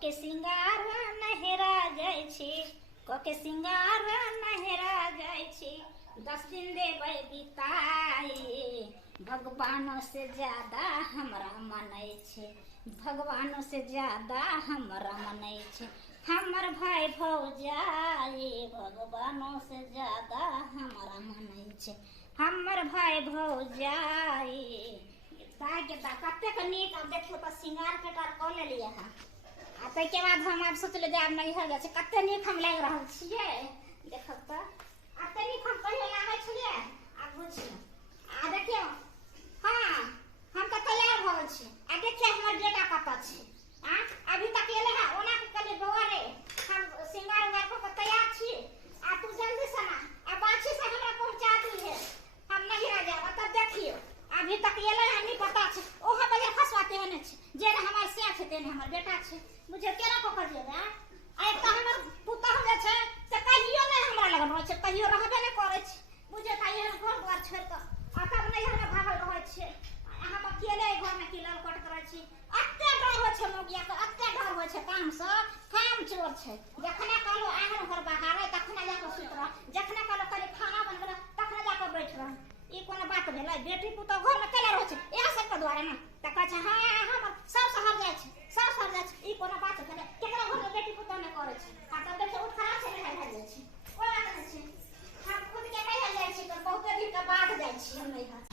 कोके सिंगार नहेरा जाय छी, कोके सिंगार नहेरा जाय छी, 10 दिन देबै बिताई। भगवानों से ज्यादा हमरा मनै छै, भगवानों से ज्यादा हमरा मनै छै, हमर भाई भौजाई। भगवानों से ज्यादा हमरा मनै छै, हमर भाई भौजाई। कतेक नीक। अब देखियो तो सिंगार के टार कऽ लेलिए हँ। आ ताहिके बाद हम आब सोचले जे आब नैहर जाइ छै। कतेक नीक हम लागि रहल छियै, देखब तऽ कतेक नीक हम पहिले लागै छलियै। आ बुझियौ, आ देखियौ, हाँ हम तऽ तैयार भऽ गेल छी। आ देखियौ हमर बेटा कतऽ छै। अभी तक एले है। ओना के कहलिए बौआ रे हम सिंगार उंगार कऽ के तैयार छी, आ तू जल्दी से ना आ बाछी से हमरा पहुंचा दी है, हम नैहर जाब। तब देखियो अभी तक एले है, नहीं पता छै। ओहो बजे खसवाते है ने छै जे हमर से छै तेने हमर बेटा छै। मुझे केना पकड़ जेबै। आ एक तऽ हमर पुतहु जे छै से कहियो नहि हमरा लगन रहै छै, कहियो रहबे नहि करै छै। मुझे कहियो घर द्वार छोड़ि कऽ आ तब नैहर में भागल रहै छै। हम अकेले घर में की ललपट करै छी। एते डर होइ छै मौगिया के, एते डर होइ छै काम से। काम चोर छै। जखने कहलो आंगन घर बाहर तखने जाके सुत रह, जखने कहलो कनी खाना बनबे तखने जाके बैठ रह। ई कोनो बात भेलै। बेटी पुतहु घर में केले रहै छै इएह सबके द्वारे ने। तऽ कहै छै हाँ हमर सब शहर जाइ छै, सब शहर जाइ छै। ई कोनो बात भेलै। केकरा घर में बेटी पुतहु नहि करै छै। आ तब देखियौ उठ खराब छै, नहाय जाइ छै, कोई बात नहीं छै। हम खुद के नहाय जाइ छी तऽ बहुते दिन के बाद जाइ छी हम नैहर।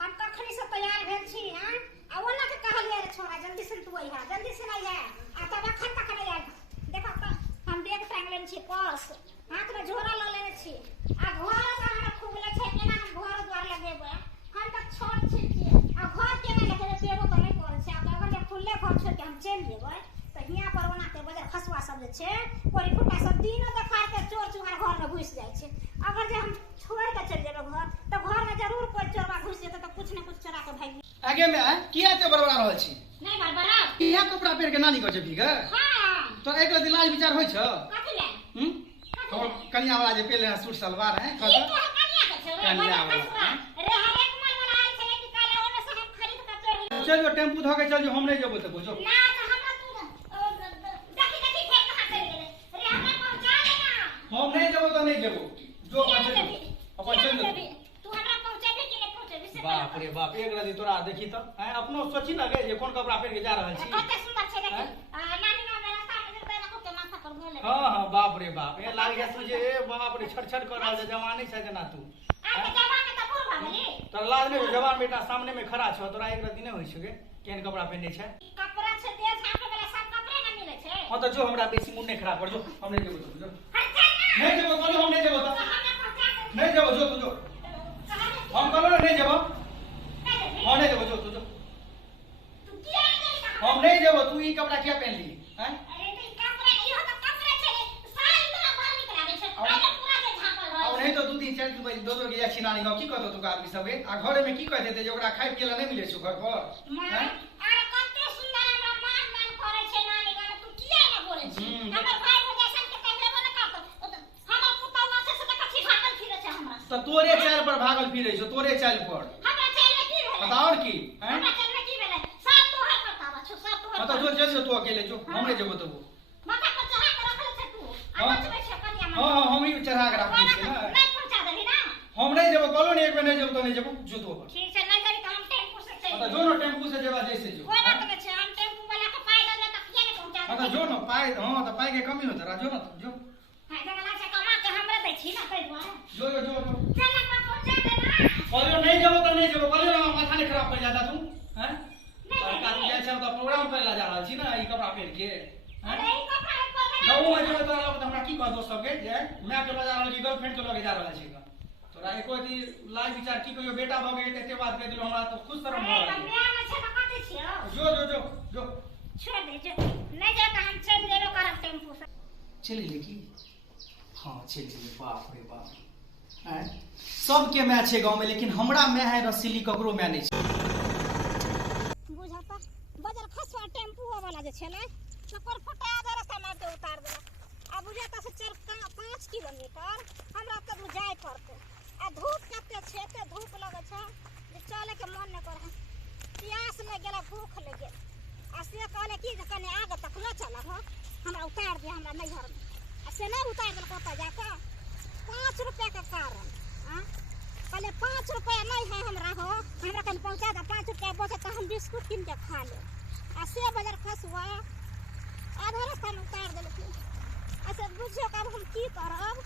हम कखनी से तैयार भेल छी। आ ओना के कहलिए रे छोरा जल्दी से तू आइहा, जल्दी से नहीं है। आ तब अखन तक नहीं आइल। देखो तो हम बैग टांग लेने छी, पर्स हाथ में झोरा ल लेने छी। आ घर से हमरा खुगले छै केना हम घर द्वार लगेबै। हम तक छोट छी आ घर केना लगेबै पेबो तो नहीं करे छै। आ अगर जे खुले घर छोड़ के हम चल जेबै त हिया पर ओना के बजे खसुआ सब जे छै कोरी फुटा सब दिनो देखार के चोर चुहार घर में घुस जाइ छै। अगर जे हम छोड़ के चल जेबै घर त घर में जरूर कोई चोरवा घुस जेतै त कुछ न कुछ चोरा के भाग। आगे में किया ते बड़बड़ा रहल छी। नहीं बड़बड़ा किया कपड़ा पहिर के नानी कहै छै भीगे। हां तो एक रति लाज विचार होइ छ। कथि ले और कन्या वाला जे पहले सूट सलवार है ई तो कन्या के छै रे कन्या बड़ा वाला खसुआ रे। हर एक माल वाला आइ छै कि काले ओने से हम खरीद के पेड़ चल जो टेम्पू धो के चल जो हम नहीं जेबो त बुझो ना त हमरा तू देखी देखी फेर कहां चल गेले रे। हमरा पहुंचा दे ना। हम नहीं जेबो त नहीं जेबो जो अपन चल तू हमरा पहुंचाबे कि नहीं पहुंचाबे से। बाप रे बाप एक रति तोरा देखी त हैं अपनो सोची ना गे जे कोन कपड़ा पहिर के जा रहल छी। कते सुंदर छै देखी। नानी ना मेरा सामने से तेरा को माथा पर घोले। हां बाप रे बाप ए लाग गया तुझे ए बाप रे छटछट कर रहल है जवानी छै जना तू। आ के जवानी त पूर्व भली तोरा लाज नहीं जवान बेटा सामने में खड़ा छ तोरा एक रति नहीं होई छ गे केन कपड़ा पहनने छै। कपड़ा छै देह झांके वाला सब कपड़े ना मिले छै। हां त जो हमरा बेसी मुंह नहीं खराब कर जो हम नहीं जेबो तो जो हट जा ना। नहीं जेबो कहलो हम नहीं जेबो त हमरा पहुंचा दे। नहीं जेबो जो तू जो हम कहलो नहीं जेबो हम नहीं जेबो जो तू जो तू किया नहीं कहा। हम नहीं जेबो तू ई कपड़ा क्या पहन ली हैं। अरे तो कपड़ा ई हो त कपड़ा छै साल इतना बाहर निकल आवे छै। आगे पूरा के झांकल अब रह। नहीं तो 2 दिन 4 दिन पहले दो के याची नानी गांव की कहतो तू आदमी सब आ घरे में की कहते थे जे ओकरा खाइ पियला नहीं मिले छ घर पर मां अरे कते सुंदर हमरा मान करे छै नानी गाना। तू किया ना बोले छी। हमर भाई भौजाई के कहलेबो न करत। हमर पुतवा से त कथि भागल फिरे छै हमरा। तो तोरे चाल पर भागल फिरै छ तोरे चाल पर हमरा चाल में की भेलै। बता और की हैं। हमरा चाल में की भेलै सब तोहर बतावा छ सब तोहर। तो जो चल जो तू अकेले जो हम नहीं जेबो तो माथा पर चढ़ा के रखले छै तू। आ बचबै छै कन्या में। हां हम ही चढ़ा के रख दी छै ना। नहीं पहुंचा देली ना। हम नहीं जेबो कहलो नहीं एक बार नहीं जेबो तो नहीं जेबो जो तू अपन ठीक छै नहीं जानी त हम टेम्पू से चल। जो ना टेम्पू से जेबा जैसे जो कोई बात नहीं छै। हम टेम्पू वाला के पाई दे त किया नहीं पहुंचा हां दे। तो जो ना पाई हां तो पाई के कमी होता रा जो ना जो हां जंगला से कमा के हमरे दै छी ना कई दुआरे। जो जो जो चल ना पहुंचा दे ना। कहलो नहीं जेबो तो नहीं जेबो कहलो ना माथा नहीं खराब कर जाता तू हैं। नहीं और का दिया छ तो प्रोग्राम पे ला जा रहल छी ना ई कपड़ा पहन के अरे ई कपड़ा में पर गाँव में जेबो तो हमरा की कहतो सब के जे मैं के बजा रहल छी गर्लफ्रेंड के लगे जा रहल छी तोरा एको दी लाज विचार की कहियो बेटा भ गेल एते बात कह दिलो हमरा तो खुश शर्म भ अरे रहल मैं में छै त कथि छियो। जो जो जो जो छोड़ दे जो नहीं जा त हम चल जेबे करब टेम्पू से। चली लेकी हां चली बाप रे बाप हैं सबके मैं छै गांव में लेकिन हमरा मैं है रसीली ककरो मैं नहीं छै। बुझता बजर खसवा टेम्पू वाला जे छले चक्कर फटा दे रास्ता मार के उतार दे। आ बुझ किलोमीटर हमरा कब जाए पड़ते आ धूप कते छै एते धूप लगे छै जे चले के मन नहीं करे प्यास लग गेला भूख लग गेल आ से कहले कि जे कने आगे तक ल चलब हमरा उतार दे हमरा नैहर में आ से नहीं उतार देल कत जाके 5 रुपया के कारण हां कहले 5 रुपया नहीं है हमरा कने पहुंचा दे 5 रुपया बचे त हम बिस्कुट किन के खा ले आ से बाजार खसुआ आधा रास्ता में उतार देल ऐसे बुझियो कि अब हम की करब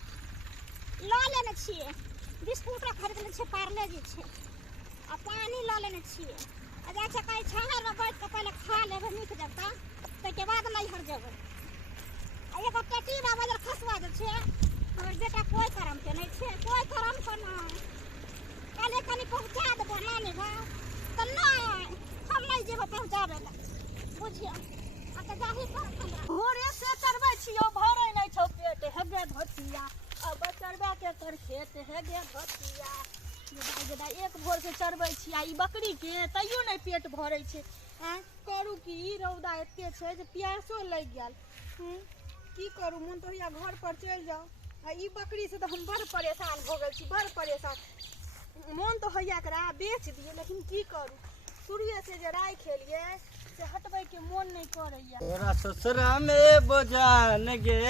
ल लेने छिए बिस्कुट खरीद ले छै पार्ले जी छै आ पानी ल लेने छिए आ जा छै कहीं छहर में बैठ के पहले खा लेबे नीक जगह ताके बाद नैहर जेबै आ एगो पेटी में बाजार खसुआ जे छै हमर बेटा कोई करम के नहीं छै कोई करम के नहीं कहले कनी पहुंचा देबो नानी बा त नहीं हम नहीं जेबो पहुंचाबे ला बुझियो आ त जाही पर घोड़े से चरबै छियो भरै नै छौ पेट हेगे धोतिया अब चरबा के कर खेत हेगे धोतिया गदा एक भोर से चरबै छी आ ई बकरी के तइयो नै पेट भरै छै करू की रौदा एते छै जे प्यासो लग गेल की करू मन तो या घर पर चल जाओ आ ई बकरी से तो हम बड़ परेशान हो गेल छी बड़ परेशान मन तो हैया करा बेच दिए लेकिन की करू शुरुए से जे राय खेलिए से हटबै के मन नहीं करैया तोरा ससुरा में बोजान गे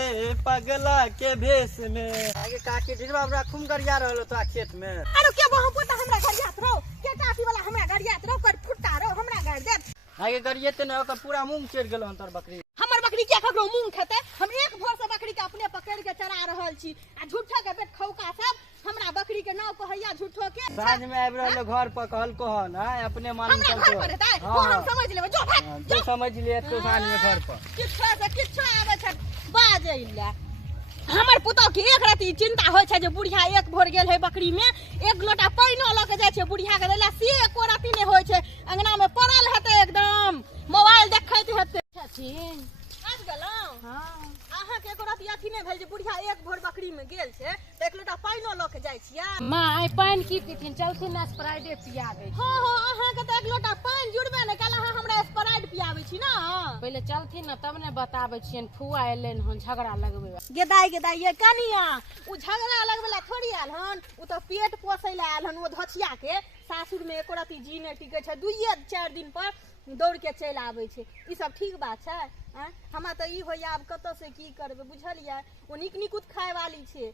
पगला के भेष में आगे काकी ढिरवा बड़ा खूम गरिया रहलो तो खेत में अरे के बहु पोता हमरा गरियात रहो के काकी वाला हमरा गरियात रहो कर फुट्टा रहो हमरा गाड़ दे आगे गरिए ते न ओकर पूरा मुंह चढ़ गेलो अंतर बकरी हमर बकरी के ककरो मुंह खेते हम एक भोर से बकरी के अपने पकड़ के चरा रहल छी आ झूठा के बेट खौका सब हमरा बकरी के नाव कहैया झूठो के साँझ में आबि रहलो घर पर कहल कोहन अपने मालूम हमरा घर पर हेतै हाँ। हम समझ लेबै जो भाग जो समझ लिए तो साँझ में घर पर किछो आबै छै बाजै ला हमर पुतौ के एक राती चिंता होय छै जे बुढ़िया एक भोर गेल है बकरी में एक लोटा पाइनो ल के जाय छै बुढ़िया के देला से एको राती नै होय छै अंगना में पड़ल हेतै एकदम मोबाइल देखैत हेतै छथिन आज गेलौ हां अहाँ के एको राती अथी नै भेल जे बुढ़िया एक भोर बकरी में गेल छै त एक लोटा पाइनो ल के जाय छियै मां आई पानी की पीथिन चलथिन ना स्प्राइटे पिया दे हां हां अहाँ के त एक लोटा पानी जुड़बे नै कल अहाँ हमरा स्प्राइट पियाबै छी ना पहले चलथिन ना तब ने बताबै छियन फुआ एलन हन झगड़ा लगबै गेदाई ये कनिया उ झगड़ा लगबेला थोड़ी आयल हन उ तो पेट पोसै ला आयल हन वो धछिया के सासुर में एको राती जी नै टिकै छै 2-4 दिन पर दौड़ के चल आबै छै ई सब ठीक बात छै हमरा तो ई होइया आब कत से की करबै बुझलियै ओ नीक नीकुत खाय वाली छै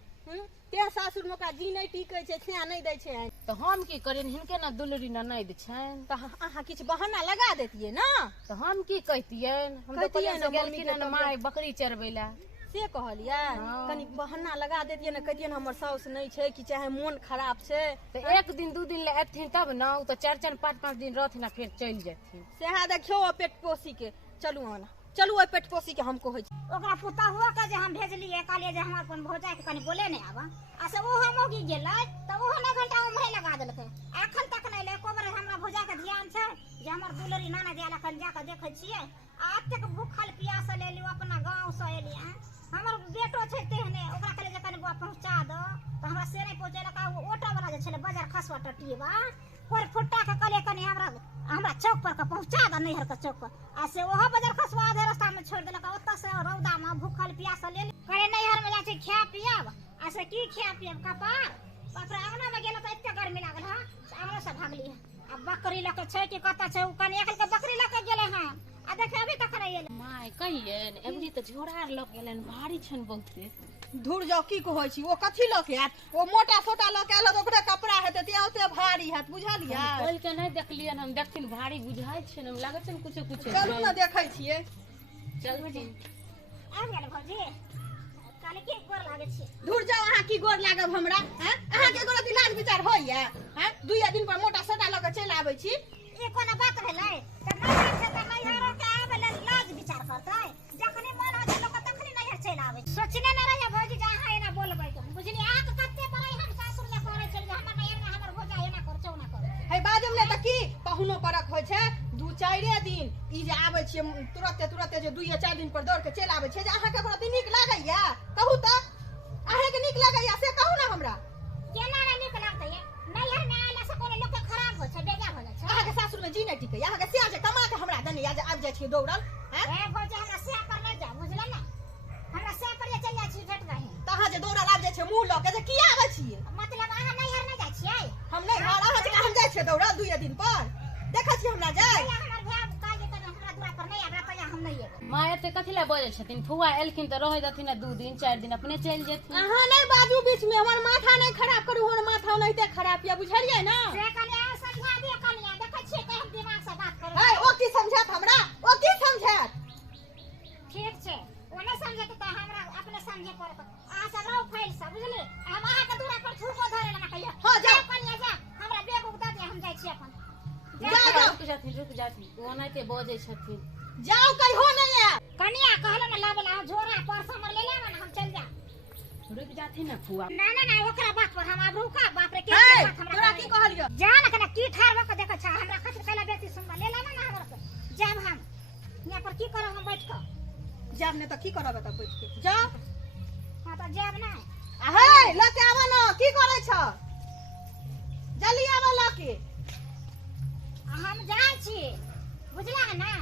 ते सासुर में ओकरा जी नै टिकै छै खिया नै दै छै तो हम की करें हिनके ना दुलरी ना नै द छन त अहाँ किछ बहाना लगा देतियै ना तो हम की कहतियन हम तो कहतियै कल ना से गेलखिन मम्मी ना माय बकरी चरबैला से कहलियै हाँ। कनी बहाना लगा देतियै ना कहतियै हमर साउस नै छै कि चाहे मन खराब छै तो एक दिन दू दिन ले एथिन तब ना उ तो 4-4 5-5 दिन रहथिन फिर चल जेथिन सेहा देखियो पेट पोसी के चलू आना चलू ओइ पेट पोसी के हम कहै छी ओकरा पुता हुआ का जे हम भेजलिए कहलिए जे हम अपन भौजाई के कनी बोले नहीं आवा आ से ओहो मोगी गेलै त ओहो न घंटा उम्हे लगा देलकै एखन तक नहीं ले कोबर हमरा भौजा के ध्यान छै जे हमर दुलरी नाना दियाला कन जाके देखै छियै आज तक भूखल प्यासल एली अपना गांव से एली हमर बेटो छै तेहने ओकरा कहले जे कनी बुआ पहुंचा दो त हमरा से नहीं पहुंचेला का ऑटो वाला जे छले बाजार खसवा टटिएबा पर फुट्टा के कहले कनी हमरा चौक पर के पहुंचा द नैहर के चौक पर आ से ओहो बाजार खसवा आधे रास्ता में छोड़ देलक ओत्ता से रौदा में भूखल प्यासल एली करे नैहर में जाके खा पियाब आ से की खा पियाब कपार बाप रे अंगना में गेल त एते गर्मी लागल हां अंगना से भागली आ बकरी लके छै कि कत छै उ कनी एकल के बकरी लके गेले हां आ देखे अभी तक नहीं एले माय कहियन एबरी तो झोरार लग गेलन भारी छन बहुते धुर जाओ की कहै छी ओ कथि ल के आत ओ मोटा सोटा ल के आल त ओकरा कपड़ा हेते ते ओते भारी हात बुझलियै कल के नहीं देखलियन हम देखथिन भारी बुझाय छै हम लागै छै कुछ चलू ना देखै छियै चल जी आ गेल भौजी काले के गोर लागे छी धुर जाओ अहाँ की गोर लागब हमरा अहाँ के गोर इलाज विचार होइया 2 दिन पर मोटा सोटा ल के चल आबै छी ये कोना बात भेलै त नैहर से त नैहर के आबे ले लाज विचार करतै जखनी मन हो लोक तखनी नैहर चल आबै सोचने न रहिया भौजी जे अहाँ एना बोलबै त बुझली आ के कते बड़ाई हम सासुर ले करे चल जे हमर नैहर में हमर भौजा एना कर चौना कर हे बाजम ले त की पहुनो परक होय छै 2-4 दिन ई जे आबै छियै तुरते जे 2-4 दिन पर दौड़ के चल आबै छै जे अहाँ के प्रति नीक लागैया कहू त अहाँ के नीक लागैया से कहू ना हमरा केना रे नीक लागतै नैहर में आला से कोनो लोक खराब हो छै बेजा हो छै अहाँ के सासुर में जी नै टिकै अहाँ के से जे कमा के हमरा दनी आज आब जाय छी दौड़ल ए भौजी हमरा से पर नै जा बुझला ना हमरा से पर चल जा छी झट रही त अहाँ जे दौड़ल आब जाय छै मुंह लऽ के जे किया आबै छियै मतलब अहाँ नैहर नहि जाइ छियै हम नहीं घर अहाँ जगह हम जाइ छियै दौड़ा 2 दिन पर देखै छी हमरा जाय हमर भाय काज जेतै हमरा दुआर पर नहीं आबे तो हम नहीं एबै माँ एते कथी ला बजै छथिन फुआ एलखिन तऽ रहै दथिन 2 दिन 4 दिन अपने चलि जेथिन अहाँ नहीं बाजू बीच में हमर माथा नहीं खराब करू हमर माथा ओनाहिते खराब या बुझलियै ना से कनिया समझा दे कनिया देखै छियै केहन दिमाग से बात करै है ओ की समझत हमरा ओ की समझत ठीक छै ओ नहीं समझे तऽ हमरा अपने समझे पड़त अहाँ सब रहो फैल सब बुझलियै हम अहाँ के दूरा पर थूको धरे ला कहियो हां जा कनिया जा हमरा बेग उग दे दे हम जाइ छी अपन रुक जाथिन ओ ओनाहिते बजै छथिन जाओ कहियो नहीं है कनिया कहलो ना लाबेला झोरा पर्स हमर ले लेबे ना हम चल जा रुक जाथिन ना फुआ ना ओकरा बात पर हम आब रुका बाप रे के है बात हमरा तोरा की कहलियो जा ना कना की ठार भक देखै छ हमरा खातिर कैला बेटी सुनबा ले लेना ना हमरा के जब हम यहाँ पर की करब हम बैठ के जब ने तो की करब त बैठ के जा हां त जब ना है लके आवा ना की करै छ जल्दी आवा लके हम जाइ छी बुझला ना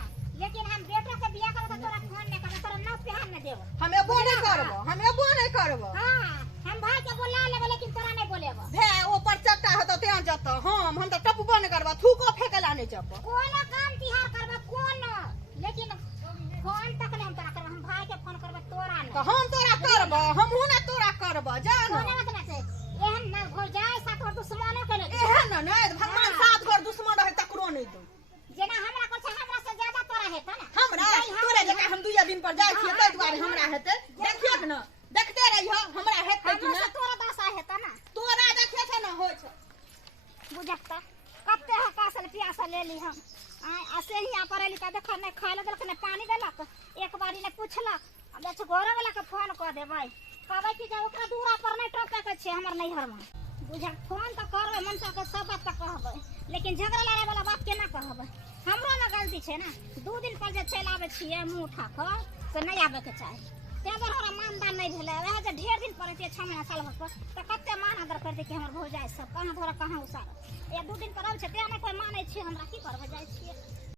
लेकिन हम बेटा के बियाह करब त तोरा फोन नहीं करब तोरा नाव पेहान नहीं देब हम एबो नहीं करब हां हम भाई के बोला लेबे लेकिन तोरा नहीं बोलेब भे ऊपर चट्टा होत ते जत हम त टपबो नहीं करब थूको फेकला नहीं जब कोनो काम तिहार करब कोनो लेकिन फोन तक नहीं हम तोरा करब हम भाई के फोन करब तोरा नहीं तो हम तोरा करब हमहू ना तोरा करब जा ना कोने मतलब से एहन ना हो जाए साथ और दुश्मनो के नहीं एहन ना नहीं भगवान साथ घर दुश्मन रहे तकरो नहीं दो जेना हमरा को छै हमरा से ज्यादा तोरा हेत ना हमरा तोरे जगह हम 2 दिन पर जाइ छियै तै दुआरे हमरा हेतै देखियो न देखते रहियो हमरा हेतै कि हमरा ना से तोरा दशा हेत ना तोरा देखे छ न होय छ बुझत कते हकासल प्यासा ले ली हम ऐसे ही यहाँ पर एली त देख नहीं खाए लगल नहीं पानी देलक एक बारी ने पूछलक अब अच्छा घरे वाला के फोन कर देबै कहबै कि जे ओकरा दूरा पर नहीं टपे के छै हमर नैहर में बुझा फोन त करबै मनसा के सब बात त कहबै लेकिन झगड़ा लड़ाई वाला बात केना कहबै हमरो ना गलती छै ना 2 दिन पर जे चल आबै छियै मुंह उठा के से नहीं आबै के चाही ते अगर हमरा मानदान नहीं भेलै रहे जे ढेर दिन पर 6 महीना साल भर पर त कते मान आदर करते कि हमर भौजाई सब कहां धोरा कहां उसार 1-2 दिन पर आबै छै ते नहीं कोई मानै छै हमरा की करबै जाइ छियै